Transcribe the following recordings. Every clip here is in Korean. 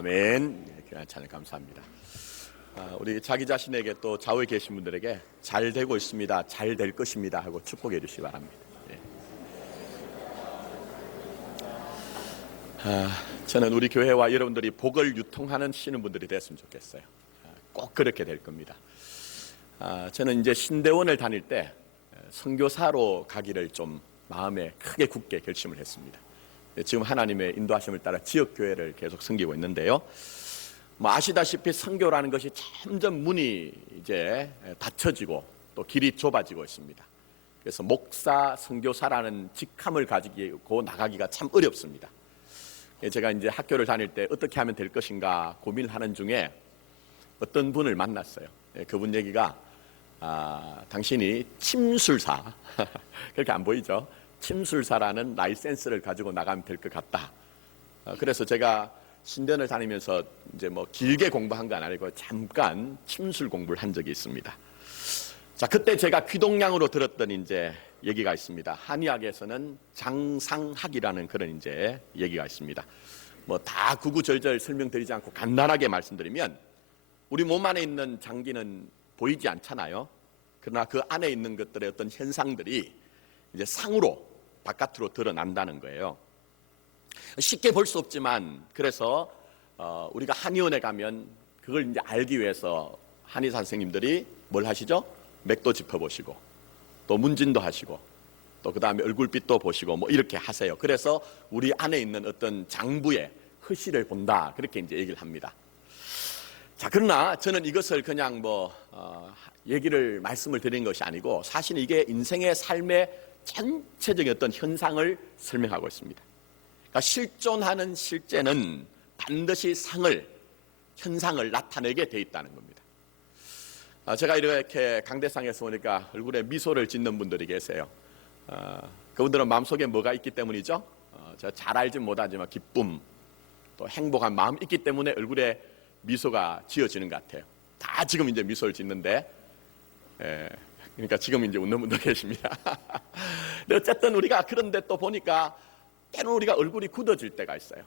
아멘. 귀한 찬양 감사합니다. 우리 자기 자신에게 또 좌우에 계신 분들에게 잘 되고 있습니다, 잘 될 것입니다 하고 축복해 주시기 바랍니다. 저는 우리 교회와 여러분들이 복을 유통하는 시는 분들이 됐으면 좋겠어요. 꼭 그렇게 될 겁니다. 저는 이제 신대원을 다닐 때 선교사로 가기를 좀 마음에 크게 굳게 결심을 했습니다. 지금 하나님의 인도하심을 따라 지역교회를 계속 섬기고 있는데요. 아시다시피 선교라는 것이 점점 문이 이제 닫혀지고 또 길이 좁아지고 있습니다. 그래서 목사, 선교사라는 직함을 가지고 나가기가 참 어렵습니다. 제가 이제 학교를 다닐 때 어떻게 하면 될 것인가 고민을 하는 중에 어떤 분을 만났어요. 그분 얘기가 당신이 침술사 그렇게 안 보이죠? 침술사라는 라이센스를 가지고 나가면 될 것 같다. 그래서 제가 신대원을 다니면서 이제 길게 공부한 건 아니고 잠깐 침술 공부를 한 적이 있습니다. 자, 그때 제가 귀동냥으로 들었던 이제 얘기가 있습니다. 한의학에서는 장상학이라는 그런 이제 얘기가 있습니다. 다 구구절절 설명드리지 않고 간단하게 말씀드리면 우리 몸 안에 있는 장기는 보이지 않잖아요. 그러나 그 안에 있는 것들의 어떤 현상들이 이제 상으로 바깥으로 드러난다는 거예요. 쉽게 볼 수 없지만 그래서 우리가 한의원에 가면 그걸 이제 알기 위해서 한의사 선생님들이 뭘 하시죠? 맥도 짚어보시고 또 문진도 하시고 또 그 다음에 얼굴빛도 보시고 이렇게 하세요. 그래서 우리 안에 있는 어떤 장부의 흐실을 본다, 그렇게 이제 얘기를 합니다. 자, 그러나 저는 이것을 그냥 얘기를 말씀을 드린 것이 아니고 사실 이게 인생의 삶의 전체적인 어떤 현상을 설명하고 있습니다. 그러니까 실존하는 실제는 반드시 현상을 나타내게 돼 있다는 겁니다. 제가 이렇게 강대상에서 오니까 얼굴에 미소를 짓는 분들이 계세요. 그분들은 마음속에 뭐가 있기 때문이죠? 제가 잘 알진 못하지만 기쁨, 또 행복한 마음이 있기 때문에 얼굴에 미소가 지어지는 것 같아요. 다 지금 이제 미소를 짓는데, 그러니까 지금 이제 웃는 분도 계십니다. 근데 어쨌든 우리가 그런데 또 보니까 때로는 우리가 얼굴이 굳어질 때가 있어요.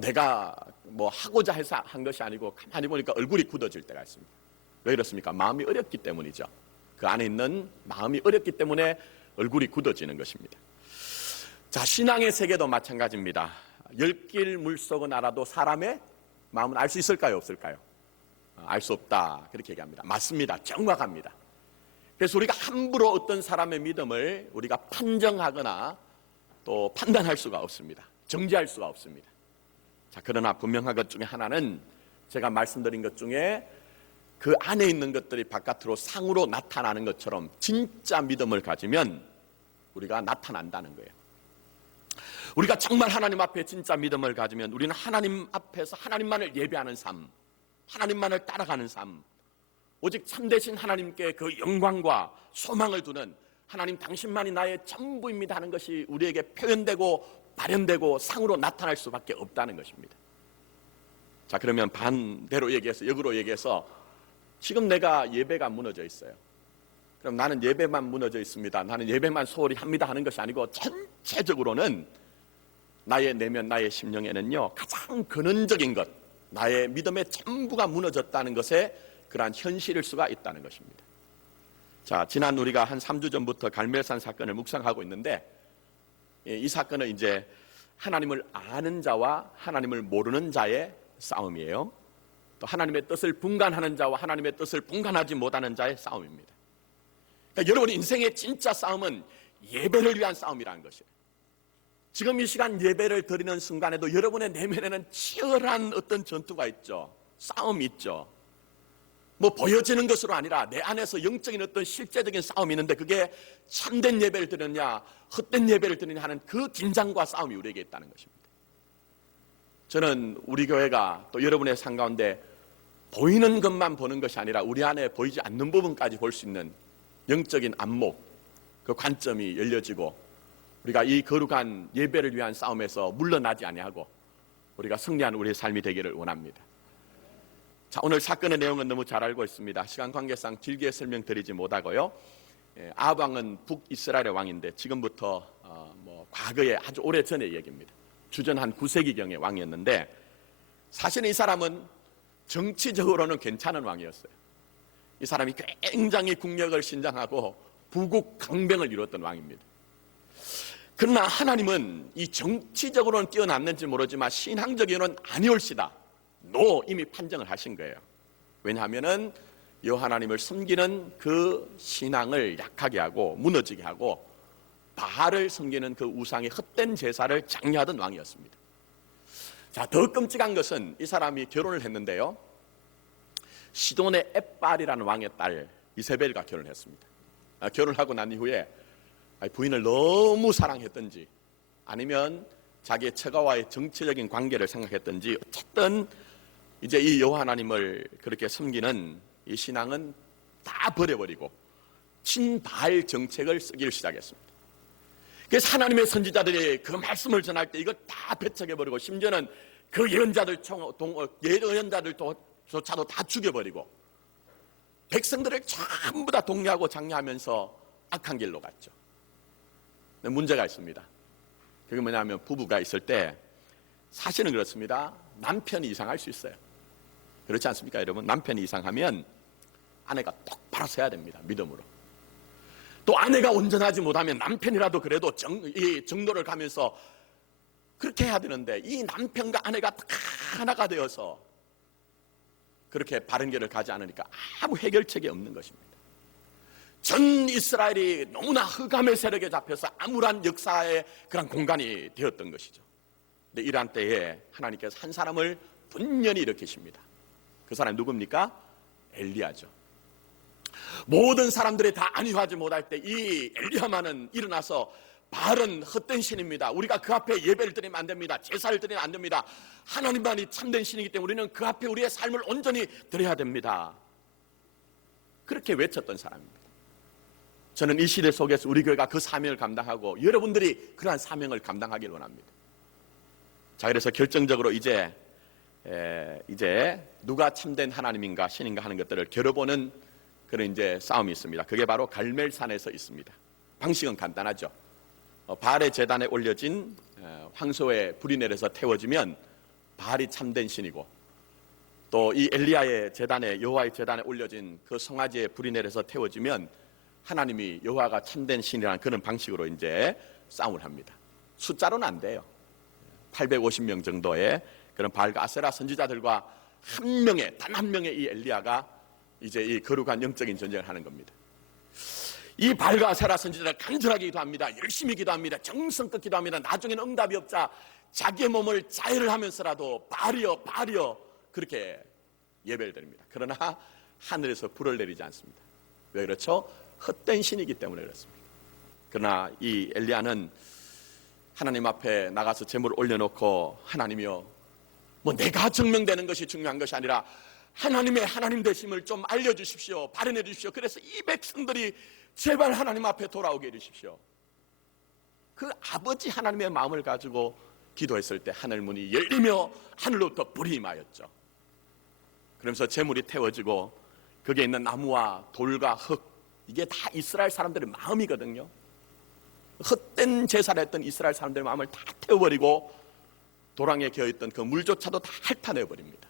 내가 하고자 해서 한 것이 아니고 가만히 보니까 얼굴이 굳어질 때가 있습니다. 왜 그렇습니까? 마음이 어렵기 때문이죠. 그 안에 있는 마음이 어렵기 때문에 얼굴이 굳어지는 것입니다. 자, 신앙의 세계도 마찬가지입니다. 열길 물속은 알아도 사람의 마음은 알 수 있을까요? 없을까요? 알 수 없다, 그렇게 얘기합니다. 맞습니다. 정확합니다. 그래서 우리가 함부로 어떤 사람의 믿음을 우리가 판정하거나 또 판단할 수가 없습니다. 정죄할 수가 없습니다. 자, 그러나 분명한 것 중에 하나는 제가 말씀드린 것 중에 그 안에 있는 것들이 바깥으로 상으로 나타나는 것처럼 진짜 믿음을 가지면 우리가 나타난다는 거예요. 우리가 정말 하나님 앞에 진짜 믿음을 가지면 우리는 하나님 앞에서 하나님만을 예배하는 삶, 하나님만을 따라가는 삶, 오직 참되신 하나님께 그 영광과 소망을 두는 하나님 당신만이 나의 전부입니다 하는 것이 우리에게 표현되고 발현되고 상으로 나타날 수밖에 없다는 것입니다. 자, 그러면 반대로 얘기해서, 역으로 얘기해서 지금 내가 예배가 무너져 있어요. 그럼 나는 예배만 무너져 있습니다, 나는 예배만 소홀히 합니다 하는 것이 아니고 전체적으로는 나의 내면, 나의 심령에는요 가장 근원적인 것, 나의 믿음의 전부가 무너졌다는 것에 그러한 현실일 수가 있다는 것입니다. 자, 지난 우리가 한 3주 전부터 갈멜산 사건을 묵상하고 있는데 이 사건은 이제 하나님을 아는 자와 하나님을 모르는 자의 싸움이에요. 또 하나님의 뜻을 분간하는 자와 하나님의 뜻을 분간하지 못하는 자의 싸움입니다. 그러니까 여러분, 인생의 진짜 싸움은 예배를 위한 싸움이라는 것이에요. 지금 이 시간 예배를 드리는 순간에도 여러분의 내면에는 치열한 어떤 전투가 있죠. 싸움이 있죠. 보여지는 것으로 아니라 내 안에서 영적인 어떤 실제적인 싸움이 있는데 그게 참된 예배를 드리느냐 헛된 예배를 드리느냐 하는 그 긴장과 싸움이 우리에게 있다는 것입니다. 저는 우리 교회가 또 여러분의 삶 가운데 보이는 것만 보는 것이 아니라 우리 안에 보이지 않는 부분까지 볼 수 있는 영적인 안목, 그 관점이 열려지고 우리가 이 거룩한 예배를 위한 싸움에서 물러나지 아니하고 우리가 승리하는 우리의 삶이 되기를 원합니다. 자, 오늘 사건의 내용은 너무 잘 알고 있습니다. 시간 관계상 길게 설명드리지 못하고요. 아합 왕은 북이스라엘의 왕인데 지금부터 과거에 아주 오래전의 얘기입니다. 주전 한 9세기경의 왕이었는데 사실은 이 사람은 정치적으로는 괜찮은 왕이었어요. 이 사람이 굉장히 국력을 신장하고 부국 강병을 이루었던 왕입니다. 그러나 하나님은 이 정치적으로는 뛰어났는지 모르지만 신앙적으로는 아니올시다, 이미 판정을 하신 거예요. 왜냐하면은 여호와 하나님을 섬기는 그 신앙을 약하게 하고 무너지게 하고 바알을 섬기는 그 우상의 헛된 제사를 장려하던 왕이었습니다. 자, 더 끔찍한 것은 이 사람이 결혼을 했는데요, 시돈의 엣발이라는 왕의 딸 이세벨과 결혼을 했습니다. 결혼하고 난 이후에 부인을 너무 사랑했던지 아니면 자기의 처가와의 정치적인 관계를 생각했던지 어쨌든 이제 이 여호와 하나님을 그렇게 섬기는 이 신앙은 다 버려버리고 친바알 정책을 쓰기를 시작했습니다. 그래서 하나님의 선지자들이 그 말씀을 전할 때 이걸 다 배척해버리고 심지어는 그 예언자들조차도 다 죽여버리고 백성들을 전부 다 독려하고 장려하면서 악한 길로 갔죠. 근데 문제가 있습니다. 그게 뭐냐면 부부가 있을 때 사실은 그렇습니다. 남편이 이상할 수 있어요. 그렇지 않습니까, 여러분? 남편이 이상하면 아내가 똑바로 서야 됩니다. 믿음으로. 또 아내가 온전하지 못하면 남편이라도 그래도 정도를 가면서 그렇게 해야 되는데 이 남편과 아내가 하나가 되어서 그렇게 바른 길을 가지 않으니까 아무 해결책이 없는 것입니다. 전 이스라엘이 너무나 흑암의 세력에 잡혀서 암울한 역사의 그런 공간이 되었던 것이죠. 근데 이러한 때에 하나님께서 한 사람을 분명히 일으키십니다. 그 사람이 누굽니까? 엘리야죠. 모든 사람들이 다 안위하지 못할 때 이 엘리야만은 일어나서 바알은 헛된 신입니다. 우리가 그 앞에 예배를 드리면 안 됩니다. 제사를 드리면 안 됩니다. 하나님만이 참된 신이기 때문에 우리는 그 앞에 우리의 삶을 온전히 드려야 됩니다. 그렇게 외쳤던 사람입니다. 저는 이 시대 속에서 우리 교회가 그 사명을 감당하고 여러분들이 그러한 사명을 감당하기를 원합니다. 자, 그래서 결정적으로 이제 누가 참된 하나님인가 신인가 하는 것들을 겨뤄보는 그런 이제 싸움이 있습니다. 그게 바로 갈멜산에서 있습니다. 방식은 간단하죠. 바알의 제단에 올려진 황소에 불이 내려서 태워지면 바알이 참된 신이고, 또 이 엘리야의 제단에, 여호와의 제단에 올려진 그 송아지에 불이 내려서 태워지면 하나님이 여호와가 참된 신이라는 그런 방식으로 이제 싸움을 합니다. 숫자로는 안 돼요. 850명 정도의 그런 바알과 아세라 선지자들과 단 한 명의 이 엘리야가 이제 이 거룩한 영적인 전쟁을 하는 겁니다. 이 바알과 아세라 선지자들 간절하게 기도합니다. 열심히 기도합니다. 정성껏 기도합니다. 나중에는 응답이 없자 자기의 몸을 자해를 하면서라도 바알이여 그렇게 예배를 드립니다. 그러나 하늘에서 불을 내리지 않습니다. 왜 그렇죠? 헛된 신이기 때문에 그렇습니다. 그러나 이 엘리야는 하나님 앞에 나가서 제물을 올려놓고, 하나님이여, 내가 증명되는 것이 중요한 것이 아니라 하나님 되심을 좀 알려주십시오. 발현해 주십시오. 그래서 이 백성들이 제발 하나님 앞에 돌아오게 해주십시오. 그 아버지 하나님의 마음을 가지고 기도했을 때 하늘문이 열리며 하늘로부터 불이 임하였죠. 그러면서 제물이 태워지고 거기에 있는 나무와 돌과 흙, 이게 다 이스라엘 사람들의 마음이거든요. 헛된 제사를 했던 이스라엘 사람들의 마음을 다 태워버리고 도랑에 겨있던 그 물조차도 다 핥아내버립니다.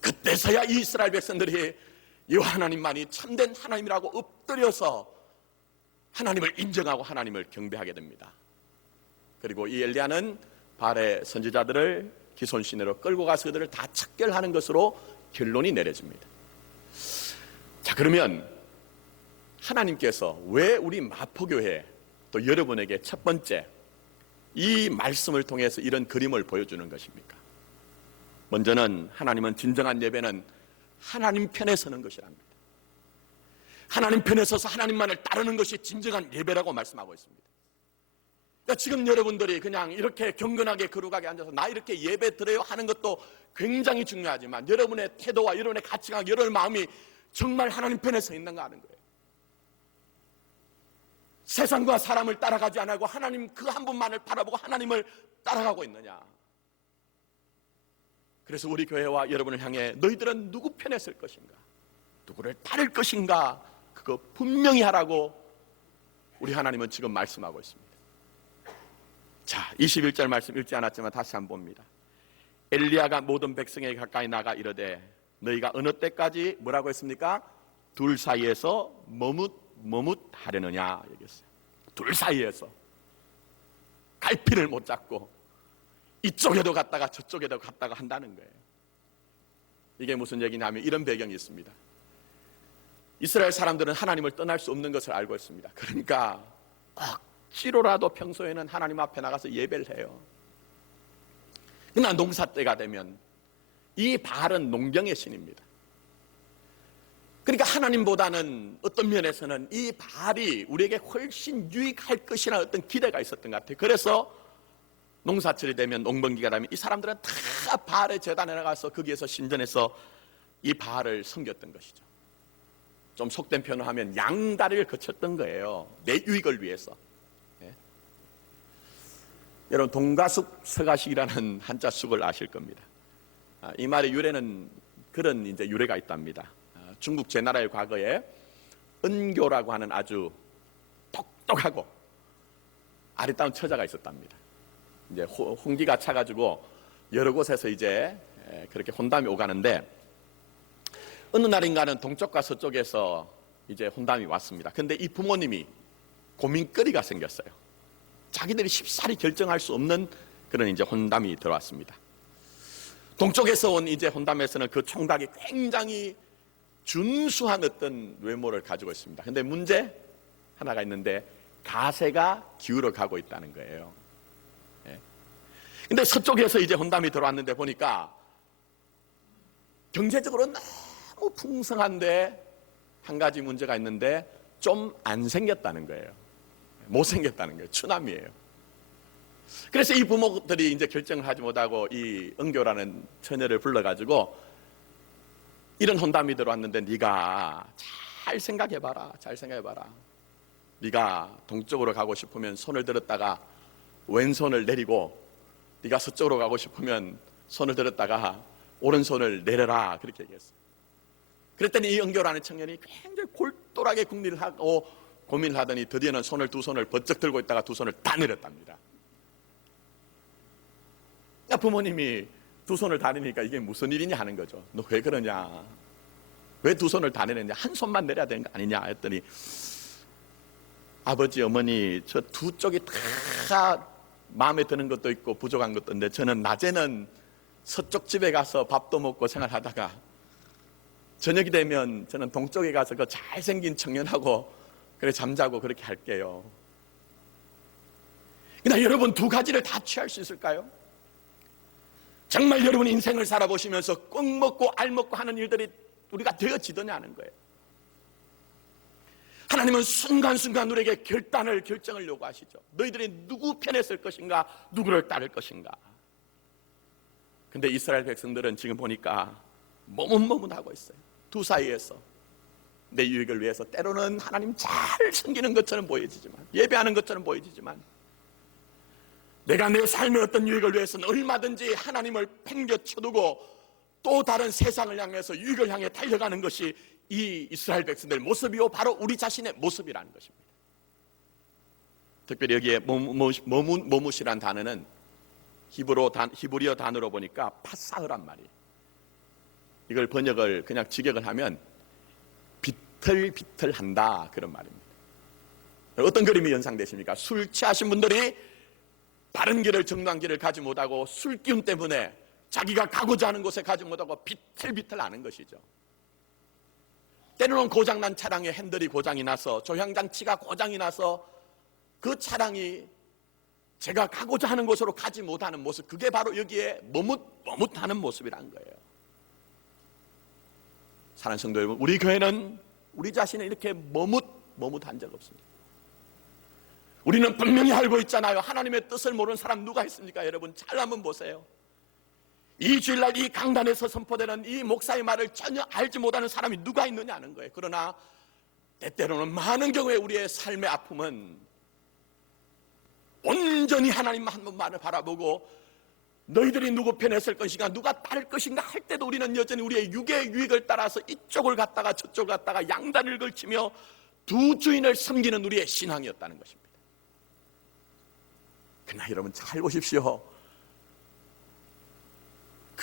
그때서야 이 이스라엘 백성들이 여호와 하나님만이 참된 하나님이라고 엎드려서 하나님을 인정하고 하나님을 경배하게 됩니다. 그리고 이 엘리야는 바알의 선지자들을 기손시내로 끌고 가서 그들을 다 척결하는 것으로 결론이 내려집니다. 자, 그러면 하나님께서 왜 우리 마포교회 또 여러분에게 첫 번째 이 말씀을 통해서 이런 그림을 보여주는 것입니까? 먼저는 하나님은 진정한 예배는 하나님 편에 서는 것이랍니다. 하나님 편에 서서 하나님만을 따르는 것이 진정한 예배라고 말씀하고 있습니다. 그러니까 지금 여러분들이 그냥 이렇게 경건하게 거룩하게 앉아서 나 이렇게 예배 드려요 하는 것도 굉장히 중요하지만 여러분의 태도와 여러분의 가치관, 여러분의 마음이 정말 하나님 편에 서 있는가 하는 거예요. 세상과 사람을 따라가지 않고 하나님 그 한 분만을 바라보고 하나님을 따라가고 있느냐. 그래서 우리 교회와 여러분을 향해 너희들은 누구 편에 설 것인가, 누구를 따를 것인가, 그거 분명히 하라고 우리 하나님은 지금 말씀하고 있습니다. 자, 21절 말씀 읽지 않았지만 다시 한번 봅니다. 엘리야가 모든 백성에게 가까이 나가 이르되 너희가 어느 때까지 뭐라고 했습니까? 둘 사이에서 머뭇하려느냐 얘기했어요. 둘 사이에서 갈피를 못 잡고 이쪽에도 갔다가 저쪽에도 갔다가 한다는 거예요. 이게 무슨 얘기냐면 이런 배경이 있습니다. 이스라엘 사람들은 하나님을 떠날 수 없는 것을 알고 있습니다. 그러니까 억지로라도 평소에는 하나님 앞에 나가서 예배를 해요. 그러나 농사 때가 되면 이 바알은 농경의 신입니다. 그러니까 하나님보다는 어떤 면에서는 이 바알이 우리에게 훨씬 유익할 것이라는 어떤 기대가 있었던 것 같아요. 그래서 농사철이 되면 농번기가 되면 이 사람들은 다 바알의 제단에 나가서 거기에서 신전에서 이 바알을 섬겼던 것이죠. 좀 속된 표현을 하면 양다리를 거쳤던 거예요. 내 유익을 위해서. 예. 여러분 동가숙 서가식이라는 한자 숙을 아실 겁니다. 이 말의 유래는 그런 이제 유래가 있답니다. 중국 제나라의 과거에 은교라고 하는 아주 똑똑하고 아리따운 처자가 있었답니다. 이제 홍기가 차가지고 여러 곳에서 이제 그렇게 혼담이 오가는데 어느 날인가는 동쪽과 서쪽에서 이제 혼담이 왔습니다. 근데 이 부모님이 고민거리가 생겼어요. 자기들이 쉽사리 결정할 수 없는 그런 이제 혼담이 들어왔습니다. 동쪽에서 온 이제 혼담에서는 그 총각이 굉장히 준수한 어떤 외모를 가지고 있습니다. 근데 문제 하나가 있는데 가세가 기울어 가고 있다는 거예요. 예. 근데 서쪽에서 이제 혼담이 들어왔는데 보니까 경제적으로 너무 풍성한데 한 가지 문제가 있는데 좀 안 생겼다는 거예요. 못 생겼다는 거예요. 추남이에요. 그래서 이 부모들이 이제 결정을 하지 못하고 이 은교라는 처녀를 불러가지고 이런 혼담이 들어왔는데 네가 잘 생각해봐라. 잘 생각해봐라. 네가 동쪽으로 가고 싶으면 손을 들었다가 왼손을 내리고 네가 서쪽으로 가고 싶으면 손을 들었다가 오른손을 내려라. 그렇게 얘기했어요. 그랬더니 이 은교라는 청년이 굉장히 골똘하게 궁리를 하고 고민을 하더니 드디어는 두 손을 번쩍 들고 있다가 두 손을 다 내렸답니다. 부모님이 두 손을 다 내니까 이게 무슨 일이냐 하는 거죠. 너 왜 그러냐? 왜 두 손을 다 내렸냐? 한 손만 내려야 되는 거 아니냐? 했더니 아버지, 어머니 저 두 쪽이 다 마음에 드는 것도 있고 부족한 것도 있는데 저는 낮에는 서쪽 집에 가서 밥도 먹고 생활하다가 저녁이 되면 저는 동쪽에 가서 그 잘생긴 청년하고 그래 잠자고 그렇게 할게요. 그러나 여러분 두 가지를 다 취할 수 있을까요? 정말 여러분 인생을 살아보시면서 꼭 먹고 알 먹고 하는 일들이 우리가 되어지더냐는 거예요. 하나님은 순간순간 우리에게 결정을 요구하시죠. 너희들이 누구 편에 설 것인가, 누구를 따를 것인가. 근데 이스라엘 백성들은 지금 보니까 머뭇머뭇하고 있어요. 두 사이에서 내 유익을 위해서 때로는 하나님 잘 섬기는 것처럼 보여지지만, 예배하는 것처럼 보여지지만, 내가 내 삶의 어떤 유익을 위해서는 얼마든지 하나님을 팽겨쳐두고 또 다른 세상을 향해서 유익을 향해 달려가는 것이 이 이스라엘 백성들의 모습이요 바로 우리 자신의 모습이라는 것입니다. 특별히 여기에 머뭇이란 단어는 히브리어 단어로 보니까 파사흐란 말이에요. 이걸 번역을 그냥 직역을 하면 비틀비틀한다 그런 말입니다. 어떤 그림이 연상되십니까? 술 취하신 분들이 바른 길을 정당한 길을 가지 못하고 술 기운 때문에 자기가 가고자 하는 곳에 가지 못하고 비틀비틀하는 것이죠. 때로는 고장난 차량의 핸들이 고장이 나서 조향장치가 고장이 나서 그 차량이 제가 가고자 하는 곳으로 가지 못하는 모습, 그게 바로 여기에 머뭇하는 모습이라는 거예요. 사랑하는 성도 여러분, 우리 교회는 우리 자신을 이렇게 머뭇한 적 없습니다. 우리는 분명히 알고 있잖아요. 하나님의 뜻을 모르는 사람 누가 있습니까? 여러분 잘 한번 보세요. 이 주일날 이 강단에서 선포되는 이 목사의 말을 전혀 알지 못하는 사람이 누가 있느냐는 거예요. 그러나 때때로는 많은 경우에 우리의 삶의 아픔은 온전히 하나님 한 분만을 바라보고 너희들이 누구 편에 설 것인가, 누가 따를 것인가 할 때도 우리는 여전히 우리의 육의 유익을 따라서 이쪽을 갔다가 저쪽을 갔다가 양다리를 걸치며 두 주인을 섬기는 우리의 신앙이었다는 것입니다. 그러나 여러분 잘 보십시오.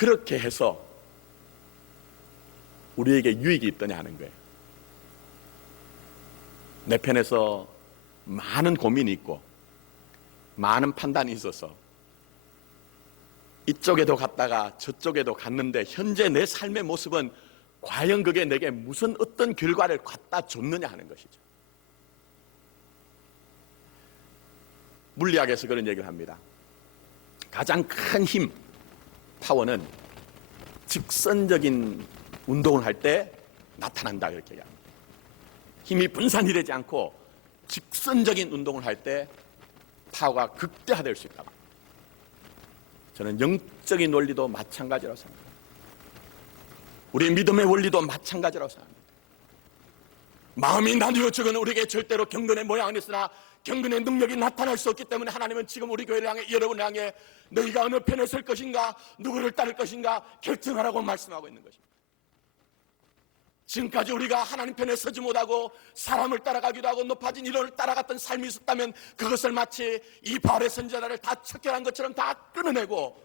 그렇게 해서 우리에게 유익이 있더냐 하는 거예요. 내 편에서 많은 고민이 있고 많은 판단이 있어서 이쪽에도 갔다가 저쪽에도 갔는데 현재 내 삶의 모습은 과연 그게 내게 무슨 어떤 결과를 갖다 줬느냐 하는 것이죠. 물리학에서 그런 얘기를 합니다. 가장 큰 힘, 파워는 직선적인 운동을 할 때 나타난다 그렇게 얘기합니다. 힘이 분산이 되지 않고 직선적인 운동을 할 때 파워가 극대화될 수 있다. 저는 영적인 원리도 마찬가지라고 생각합니다. 우리 믿음의 원리도 마찬가지라고 생각합니다. 마음이 나뉘어 죽은 우리에게 절대로 경건의 모양은 있으나 경건의 능력이 나타날 수 없기 때문에 하나님은 지금 우리 교회를 향해, 여러분을 향해 너희가 어느 편에 설 것인가, 누구를 따를 것인가 결정하라고 말씀하고 있는 것입니다. 지금까지 우리가 하나님 편에 서지 못하고 사람을 따라가기도 하고 높아진 이론을 따라갔던 삶이 있었다면 그것을 마치 이 바울의 선지자를 다 척결한 것처럼 다 끊어내고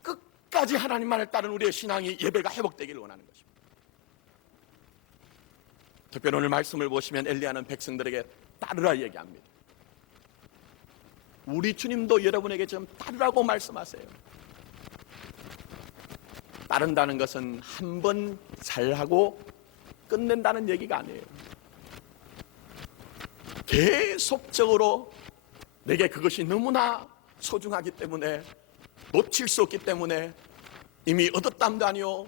끝까지 하나님만을 따른 우리의 신앙이, 예배가 회복되기를 원하는 것입니다. 특별히 오늘 말씀을 보시면 엘리야는 백성들에게 따르라 얘기합니다. 우리 주님도 여러분에게 좀 따르라고 말씀하세요. 따른다는 것은 한 번 잘하고 끝낸다는 얘기가 아니에요. 계속적으로 내게 그것이 너무나 소중하기 때문에, 놓칠 수 없기 때문에, 이미 얻었담도 아니요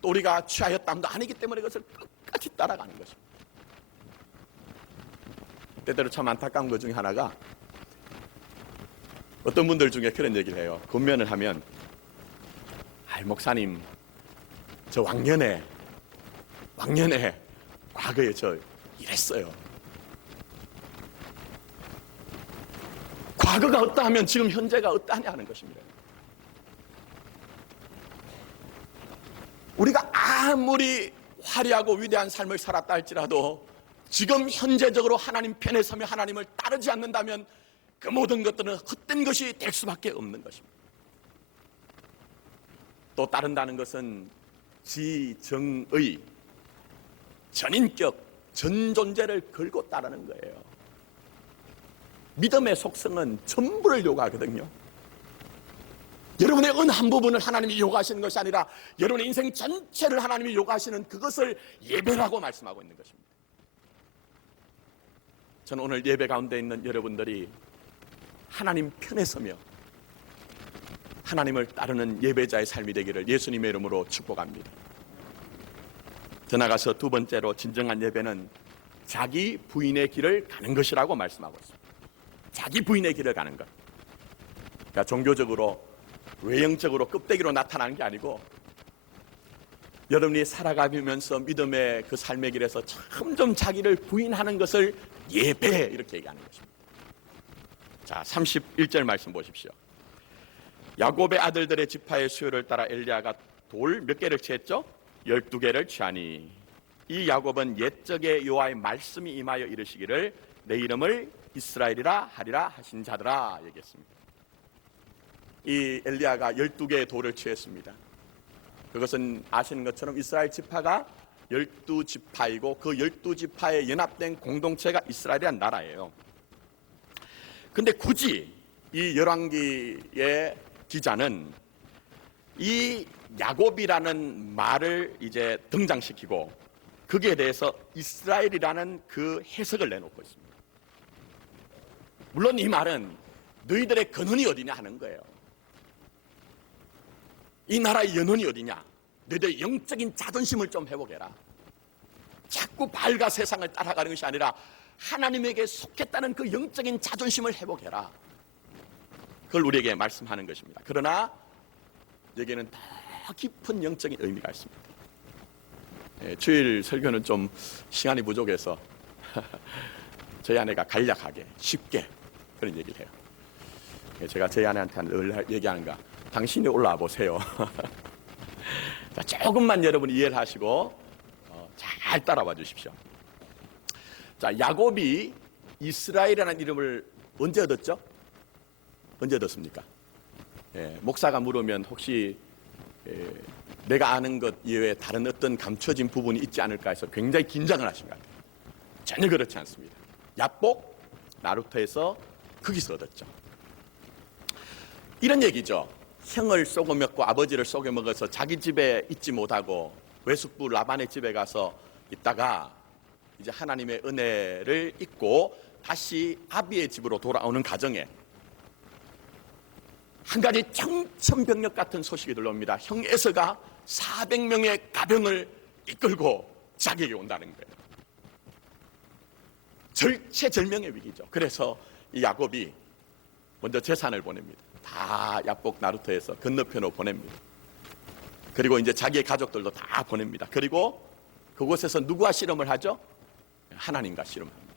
또 우리가 취하였담도 아니기 때문에 그것을 끝까지 따라가는 것입니다. 때때로 참 안타까운 것 중에 하나가, 어떤 분들 중에 그런 얘기를 해요. 권면을 하면, 목사님, 저 왕년에 과거에 저 이랬어요. 과거가 어떠하면 지금 현재가 어떠하냐 하는 것입니다. 우리가 아무리 화려하고 위대한 삶을 살았다 할지라도 지금 현재적으로 하나님 편에 서며 하나님을 따르지 않는다면 그 모든 것들은 헛된 것이 될 수밖에 없는 것입니다. 또 따른다는 것은 지정의, 전인격, 전 존재를 걸고 따르는 거예요. 믿음의 속성은 전부를 요구하거든요. 여러분의 어느 한 부분을 하나님이 요구하시는 것이 아니라 여러분의 인생 전체를 하나님이 요구하시는 그것을 예배라고 말씀하고 있는 것입니다. 저는 오늘 예배 가운데 있는 여러분들이 하나님 편에 서며 하나님을 따르는 예배자의 삶이 되기를 예수님의 이름으로 축복합니다. 더 나아가서 두 번째로, 진정한 예배는 자기 부인의 길을 가는 것이라고 말씀하고 있습니다. 자기 부인의 길을 가는 것. 그러니까 종교적으로, 외형적으로, 껍데기로 나타나는 게 아니고 여러분이 살아가면서 믿음의 그 삶의 길에서 점점 자기를 부인하는 것을 예배, 이렇게 얘기하는 것입니다. 자, 31절 말씀 보십시오. 야곱의 아들들의 지파의 수요를 따라 엘리야가 돌 몇 개를 취했죠? 12개를 취하니 이 야곱은 옛적에 여호와의 말씀이 임하여 이르시기를 내 이름을 이스라엘이라 하리라 하신 자더라 얘기했습니다. 이 엘리야가 12개의 돌을 취했습니다. 그것은 아시는 것처럼 이스라엘 지파가 12지파이고 그 12지파에 연합된 공동체가 이스라엘이라는 나라예요. 근데 굳이 이 열왕기의 기자는 이 야곱이라는 말을 이제 등장시키고 거기에 대해서 이스라엘이라는 그 해석을 내놓고 있습니다. 물론 이 말은 너희들의 근원이 어디냐 하는 거예요. 이 나라의 연원이 어디냐? 너희들 영적인 자존심을 좀 회복해라. 자꾸 바알과 세상을 따라가는 것이 아니라 하나님에게 속했다는 그 영적인 자존심을 회복해라. 그걸 우리에게 말씀하는 것입니다. 그러나 여기에는 더 깊은 영적인 의미가 있습니다. 주일 설교는 좀 시간이 부족해서 저희 아내가 간략하게 쉽게 그런 얘기를 해요. 제가 저희 아내한테 늘 얘기하는가, 당신이 올라와 보세요. 자, 조금만 여러분이 이해를 하시고 잘 따라와 주십시오. 자, 야곱이 이스라엘이라는 이름을 언제 얻었죠? 언제 얻었습니까? 목사가 물으면 혹시 내가 아는 것 이외에 다른 어떤 감춰진 부분이 있지 않을까 해서 굉장히 긴장을 하신 것 같아요. 전혀 그렇지 않습니다. 야복 나루토에서 거기서 얻었죠. 이런 얘기죠. 형을 속여먹고 아버지를 속여먹어서 자기 집에 있지 못하고 외숙부 라반의 집에 가서 있다가 이제 하나님의 은혜를 잊고 다시 아비의 집으로 돌아오는 과정에 한 가지 청천벽력 같은 소식이 들려옵니다. 형 에서가 400명의 가병을 이끌고 자기에게 온다는 거예요. 절체절명의 위기죠. 그래서 이 야곱이 먼저 재산을 보냅니다. 다 야복 나루토에서 건너편으로 보냅니다. 그리고 이제 자기의 가족들도 다 보냅니다. 그리고 그곳에서 누구와 씨름을 하죠? 하나님과 씨름합니다.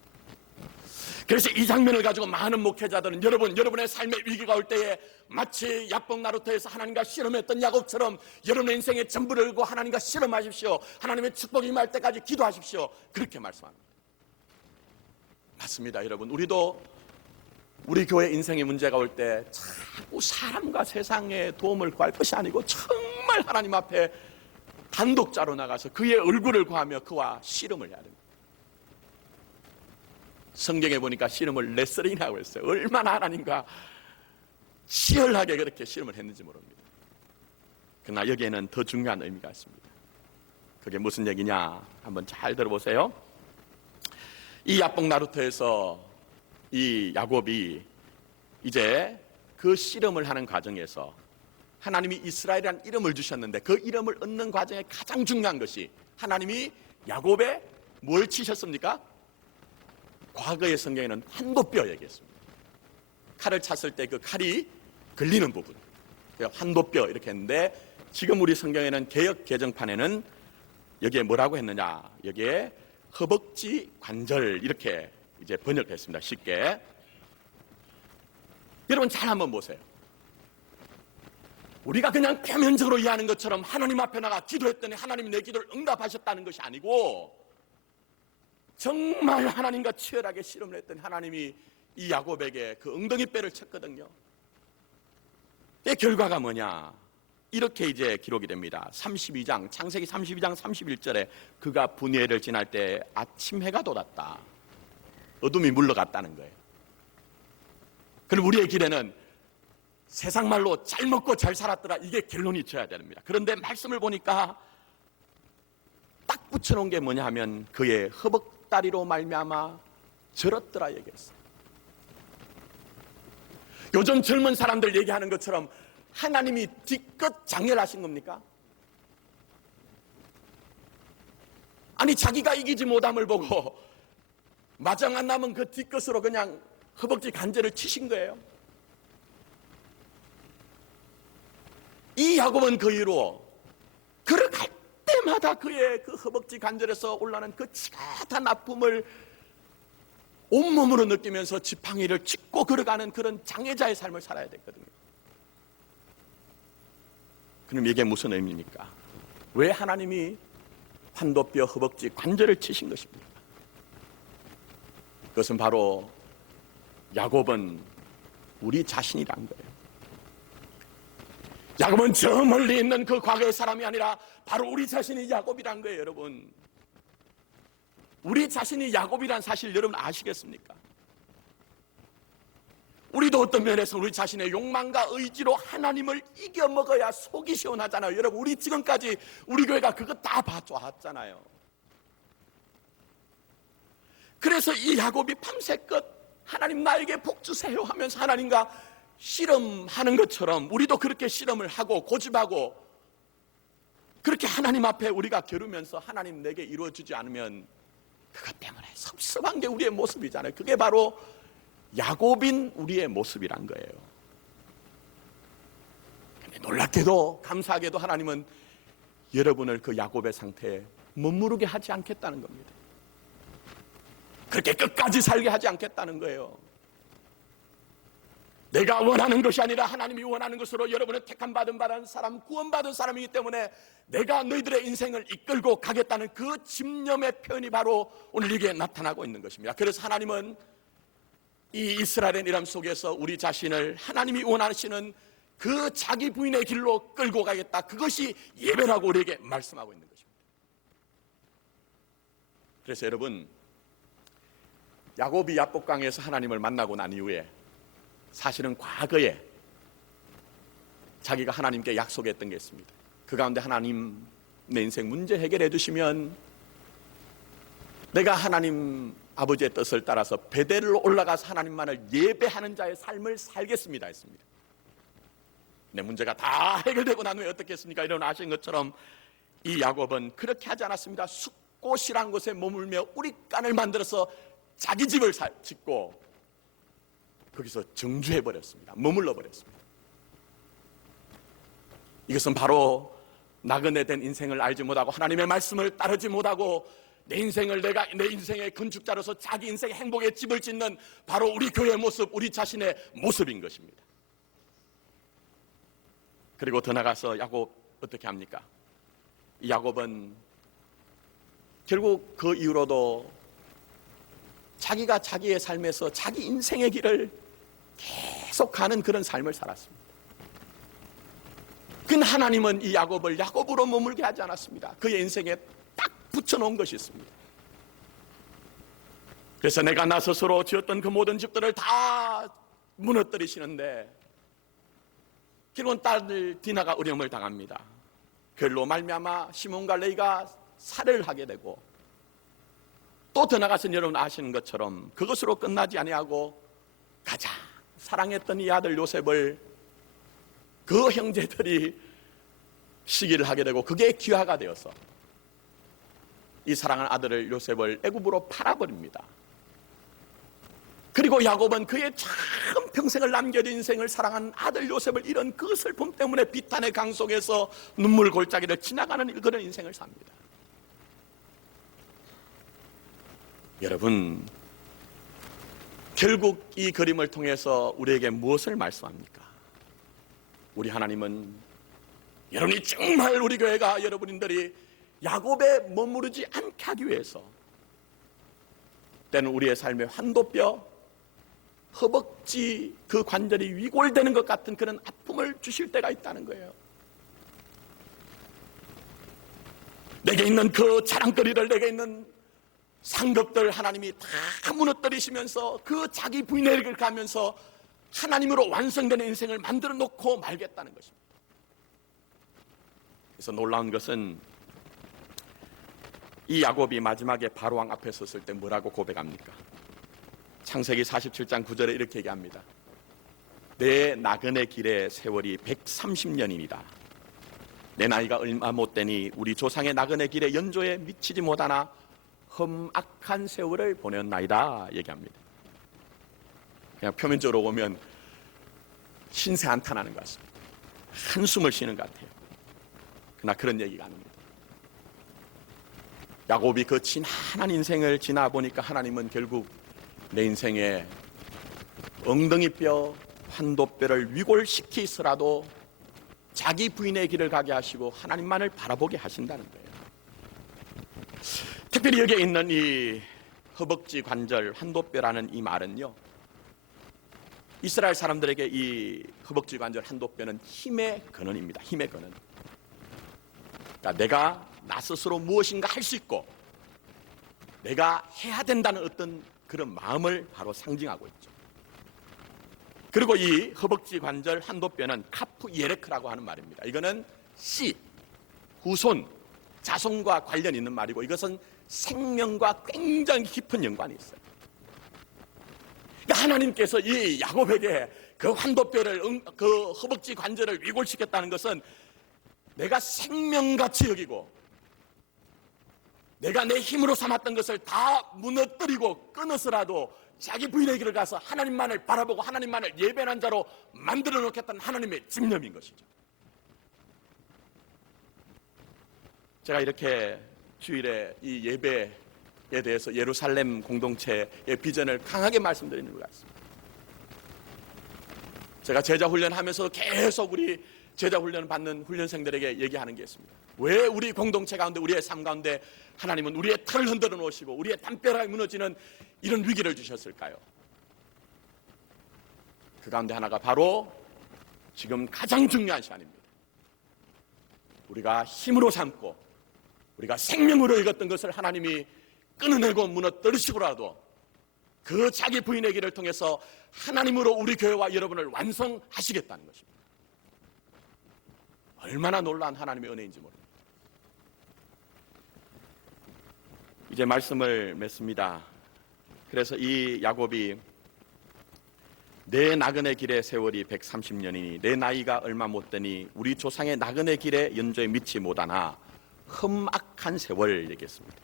그래서 이 장면을 가지고 많은 목회자들은 여러분의 삶의 위기가 올 때에 마치 야복 나루토에서 하나님과 씨름했던 야곱처럼 여러분의 인생의 전부를 걸고 하나님과 씨름하십시오. 하나님의 축복이 임할 때까지 기도하십시오. 그렇게 말씀합니다. 맞습니다, 여러분. 우리도 우리 교회 인생의 문제가 올 때 자꾸 사람과 세상의 도움을 구할 것이 아니고 정말 하나님 앞에 단독자로 나가서 그의 얼굴을 구하며 그와 씨름을 해야 됩니다. 성경에 보니까 씨름을 레슬링이라고 했어요. 얼마나 하나님과 치열하게 그렇게 씨름을 했는지 모릅니다. 그러나 여기에는 더 중요한 의미가 있습니다. 그게 무슨 얘기냐 한번 잘 들어보세요. 이 야복 나루토에서 이 야곱이 이제 그 씨름을 하는 과정에서 하나님이 이스라엘이라는 이름을 주셨는데 그 이름을 얻는 과정에 가장 중요한 것이 하나님이 야곱에 뭘 치셨습니까? 과거의 성경에는 환도뼈 얘기했습니다. 칼을 찼을 때 그 칼이 걸리는 부분, 환도뼈 이렇게 했는데 지금 우리 성경에는 개역 개정판에는 여기에 뭐라고 했느냐? 여기에 허벅지 관절 이렇게 이제 번역했습니다. 쉽게. 여러분 잘 한번 보세요. 우리가 그냥 표면적으로 이해하는 것처럼 하나님 앞에 나가 기도했더니 하나님이 내 기도를 응답하셨다는 것이 아니고 정말 하나님과 치열하게 씨름을 했더니 하나님이 이 야곱에게 그 엉덩이 뼈를 쳤거든요. 그 결과가 뭐냐? 이렇게 이제 기록이 됩니다. 32장, 창세기 32장 31절에 그가 분회를 지날 때 아침 해가 돋았다. 어둠이 물러갔다는 거예요. 그럼 우리의 길에는 세상 말로 잘 먹고 잘 살았더라. 이게 결론이 져야 됩니다. 그런데 말씀을 보니까 딱 붙여놓은 게 뭐냐 하면 그의 허벅다리로 말미암아 절었더라 얘기했어요. 요즘 젊은 사람들 얘기하는 것처럼 하나님이 뒤끝 장렬하신 겁니까? 아니 자기가 이기지 못함을 보고 마장 안 남은 그 뒤끝으로 그냥 허벅지 관절을 치신 거예요. 이 야곱은 그 이후로 걸어갈 때마다 그의 그 허벅지 관절에서 올라오는 그 치읓한 아픔을 온몸으로 느끼면서 지팡이를 짚고 걸어가는 그런 장애자의 삶을 살아야 됐거든요. 그럼 이게 무슨 의미입니까? 왜 하나님이 환도뼈 허벅지 관절을 치신 것입니까? 그것은 바로 야곱은 우리 자신이란 거예요. 야곱은 저 멀리 있는 그 과거의 사람이 아니라 바로 우리 자신이 야곱이란 거예요, 여러분. 우리 자신이 야곱이란 사실 여러분 아시겠습니까? 우리도 어떤 면에서 우리 자신의 욕망과 의지로 하나님을 이겨먹어야 속이 시원하잖아요. 여러분 우리 지금까지 우리 교회가 그거 다 봐왔잖아요. 그래서 이 야곱이 밤새껏 하나님 나에게 복 주세요 하면서 하나님과 씨름하는 것처럼 우리도 그렇게 씨름을 하고 고집하고 그렇게 하나님 앞에 우리가 겨루면서 하나님 내게 이루어지지 않으면 그것 때문에 섭섭한 게 우리의 모습이잖아요. 그게 바로 야곱인 우리의 모습이란 거예요. 근데 놀랍게도 감사하게도 하나님은 여러분을 그 야곱의 상태에 머무르게 하지 않겠다는 겁니다. 그렇게 끝까지 살게 하지 않겠다는 거예요. 내가 원하는 것이 아니라 하나님이 원하는 것으로 여러분은 택함받은 사람, 구원받은 사람이기 때문에 내가 너희들의 인생을 이끌고 가겠다는 그 집념의 표현이 바로 오늘 여기에 나타나고 있는 것입니다. 그래서 하나님은 이 이스라엘의 이름 속에서 우리 자신을 하나님이 원하시는 그 자기 부인의 길로 끌고 가겠다. 그것이 예배라고 우리에게 말씀하고 있는 것입니다. 그래서 여러분, 야곱이 야복강에서 하나님을 만나고 난 이후에 사실은 과거에 자기가 하나님께 약속했던 게 있습니다. 그 가운데 하나님, 내 인생 문제 해결해 주시면 내가 하나님 아버지의 뜻을 따라서 베델로 올라가서 하나님만을 예배하는 자의 삶을 살겠습니다 했습니다. 내 문제가 다 해결되고 난 후에 어떻겠습니까? 이런 아시는 것처럼 이 야곱은 그렇게 하지 않았습니다. 숫곳이란 곳에 머물며 우릿간을 만들어서 자기 집을 짓고 거기서 정주해버렸습니다. 머물러 버렸습니다. 이것은 바로 나그네 된 인생을 알지 못하고 하나님의 말씀을 따르지 못하고 내 인생을 내가 내 인생의 건축자로서 자기 인생의 행복의 집을 짓는 바로 우리 교회의 모습, 우리 자신의 모습인 것입니다. 그리고 더 나가서 야곱 어떻게 합니까? 야곱은 결국 그 이후로도 자기가 자기의 삶에서 자기 인생의 길을 계속 가는 그런 삶을 살았습니다. 그 하나님은 이 야곱을 야곱으로 머물게 하지 않았습니다. 그의 인생에 딱 붙여놓은 것이 있습니다. 그래서 내가 나 스스로 지었던 그 모든 집들을 다 무너뜨리시는데 결국은 딸들 디나가 어려움을 당합니다. 그걸로 말미암아 시몬과 레이가 살해를 하게 되고 또 더 나가서 여러분 아시는 것처럼 그것으로 끝나지 아니하고 가장 사랑했던 이 아들 요셉을 그 형제들이 시기를 하게 되고 그게 기화가 되어서 이 사랑하는 아들을 요셉을 애굽으로 팔아버립니다. 그리고 야곱은 그의 참 평생을 남겨진 인생을 사랑한 아들 요셉을 잃은 그 슬픔 때문에 비탄의 강 속에서 눈물 골짜기를 지나가는 그런 인생을 삽니다. 여러분, 결국 이 그림을 통해서 우리에게 무엇을 말씀합니까? 우리 하나님은 여러분이 정말 우리 교회가 여러분들이 야곱에 머무르지 않게 하기 위해서 때는 우리의 삶의 환도뼈, 허벅지 그 관절이 위골되는 것 같은 그런 아픔을 주실 때가 있다는 거예요. 내게 있는 그 자랑거리를, 내게 있는 상급들 하나님이 다 무너뜨리시면서 그 자기 부인의 길을 가면서 하나님으로 완성되는 인생을 만들어 놓고 말겠다는 것입니다. 그래서 놀라운 것은 이 야곱이 마지막에 바로왕 앞에 섰을 때 뭐라고 고백합니까? 창세기 47장 9절에 이렇게 얘기합니다. 내 나그네 길의 세월이 130년이니라. 내 나이가 얼마 못되니 우리 조상의 나그네 길의 연조에 미치지 못하나 험악한 세월을 보냈나이다 얘기합니다. 그냥 표면적으로 보면 신세 한탄하는 것 같습니다. 한숨을 쉬는 것 같아요. 그러나 그런 얘기가 아닙니다. 야곱이 그 지난한 인생을 지나 보니까 하나님은 결국 내 인생에 엉덩이뼈, 환도뼈를 위골시키서라도 자기 부인의 길을 가게 하시고 하나님만을 바라보게 하신다는 거예요. 특별히 여기에 있는 이 허벅지 관절, 환도뼈라는 이 말은요, 이스라엘 사람들에게 이 허벅지 관절, 환도뼈는 힘의 근원입니다. 힘의 근원. 그러니까 내가 나 스스로 무엇인가 할 수 있고 내가 해야 된다는 어떤 그런 마음을 바로 상징하고 있죠. 그리고 이 허벅지 관절 환도뼈는 카프 예레크라고 하는 말입니다. 이거는 씨, 후손, 자손과 관련 있는 말이고 이것은 생명과 굉장히 깊은 연관이 있어요. 그러니까 하나님께서 이 야곱에게 그 환도뼈를, 그 허벅지 관절을 위골시켰다는 것은 내가 생명같이 여기고 내가 내 힘으로 삼았던 것을 다 무너뜨리고 끊어서라도 자기 부인의 길을 가서 하나님만을 바라보고 하나님만을 예배하는 자로 만들어 놓겠다는 하나님의 집념인 것이죠. 제가 이렇게 주일에 이 예배에 대해서 예루살렘 공동체의 비전을 강하게 말씀드리는 것 같습니다. 제가 제자 훈련하면서 계속 우리 제자 훈련 받는 훈련생들에게 얘기하는 게 있습니다. 왜 우리 공동체 가운데, 우리의 삶 가운데 하나님은 우리의 털을 흔들어 놓으시고 우리의 담벼락이 무너지는 이런 위기를 주셨을까요? 그 가운데 하나가 바로 지금 가장 중요한 시간입니다. 우리가 힘으로 삼고 우리가 생명으로 읽었던 것을 하나님이 끊어내고 무너뜨리시고라도 그 자기 부인의 길을 통해서 하나님으로 우리 교회와 여러분을 완성하시겠다는 것입니다. 얼마나 놀라운 하나님의 은혜인지 모릅니다. 이제 말씀을 맺습니다. 그래서 이 야곱이 내 나그네 길의 세월이 130년이니 내 나이가 얼마 못 되니 우리 조상의 나그네 길의 연조에 미치 못하나 험악한 세월 얘기했습니다.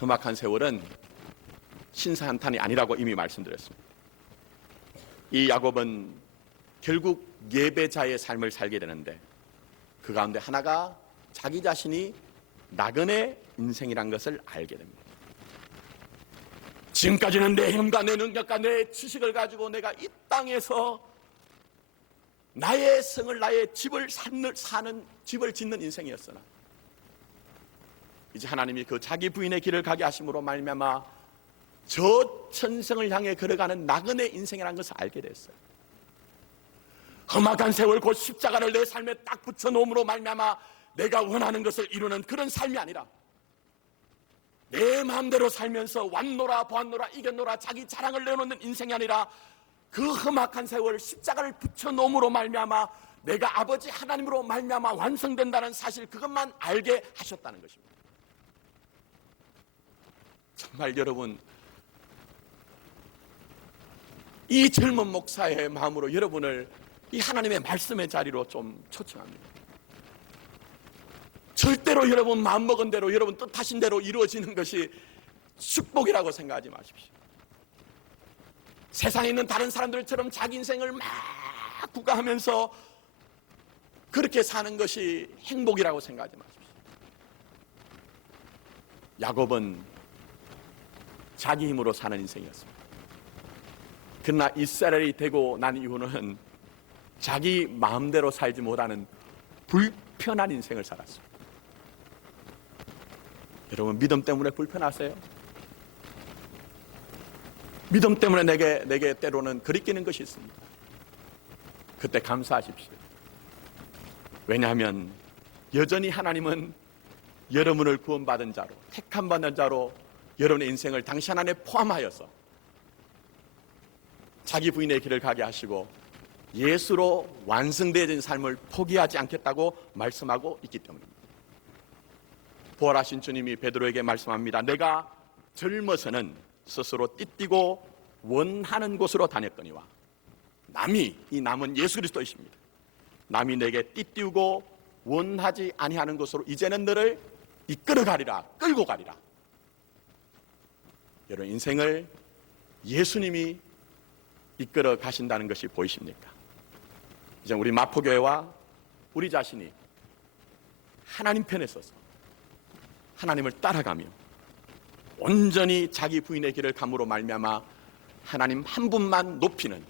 험악한 세월은 신사한탄이 아니라고 이미 말씀드렸습니다. 이 야곱은 결국 예배자의 삶을 살게 되는데 그 가운데 하나가 자기 자신이 나그네 인생이란 것을 알게 됩니다. 지금까지는 내 힘과 내 능력과 내 지식을 가지고 내가 이 땅에서 나의 성을 나의 집을 사는 집을 짓는 인생이었으나 이제 하나님이 그 자기 부인의 길을 가게 하심으로 말미암아 저 천성을 향해 걸어가는 나그네 인생이라는 것을 알게 됐어요. 험악한 세월 곧 십자가를 내 삶에 딱 붙여놓음으로 말미암아 내가 원하는 것을 이루는 그런 삶이 아니라 내 마음대로 살면서 왔노라 보았노라 이겼노라 자기 자랑을 내놓는 인생이 아니라 그 험악한 세월 십자가를 붙여놓음으로 말미암아 내가 아버지 하나님으로 말미암아 완성된다는 사실 그것만 알게 하셨다는 것입니다. 정말 여러분 이 젊은 목사의 마음으로 여러분을 이 하나님의 말씀의 자리로 좀 초청합니다. 절대로 여러분 마음먹은 대로 여러분 뜻하신 대로 이루어지는 것이 축복이라고 생각하지 마십시오. 세상에 있는 다른 사람들처럼 자기 인생을 막 구가하면서 그렇게 사는 것이 행복이라고 생각하지 마십시오. 야곱은 자기 힘으로 사는 인생이었습니다. 그러나 이스라엘이 되고 난 이후는 자기 마음대로 살지 못하는 불편한 인생을 살았습니다. 여러분 믿음 때문에 불편하세요? 믿음 때문에 내게 때로는 그리끼는 것이 있습니다. 그때 감사하십시오. 왜냐하면 여전히 하나님은 여러분을 구원받은 자로 택함 받는 자로 여러분의 인생을 당신 안에 포함하여서 자기 부인의 길을 가게 하시고 예수로 완성되어진 삶을 포기하지 않겠다고 말씀하고 있기 때문입니다. 부활하신 주님이 베드로에게 말씀합니다. 내가 젊어서는 스스로 띠띠고 원하는 곳으로 다녔거니와 이 남은 예수 그리스도이십니다. 남이 내게 띠띠우고 원하지 아니하는 곳으로 이제는 너를 이끌어 가리라, 끌고 가리라. 여러분 인생을 예수님이 이끌어 가신다는 것이 보이십니까? 이제 우리 마포교회와 우리 자신이 하나님 편에 서서 하나님을 따라가며 온전히 자기 부인의 길을 감으로 말미암아 하나님 한 분만 높이는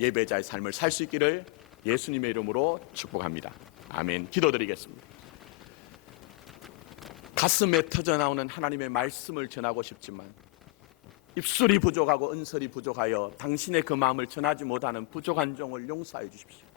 예배자의 삶을 살 수 있기를 예수님의 이름으로 축복합니다. 아멘. 기도드리겠습니다. 가슴에 터져나오는 하나님의 말씀을 전하고 싶지만 입술이 부족하고 은설이 부족하여 당신의 그 마음을 전하지 못하는 부족한 종을 용서하여 주십시오.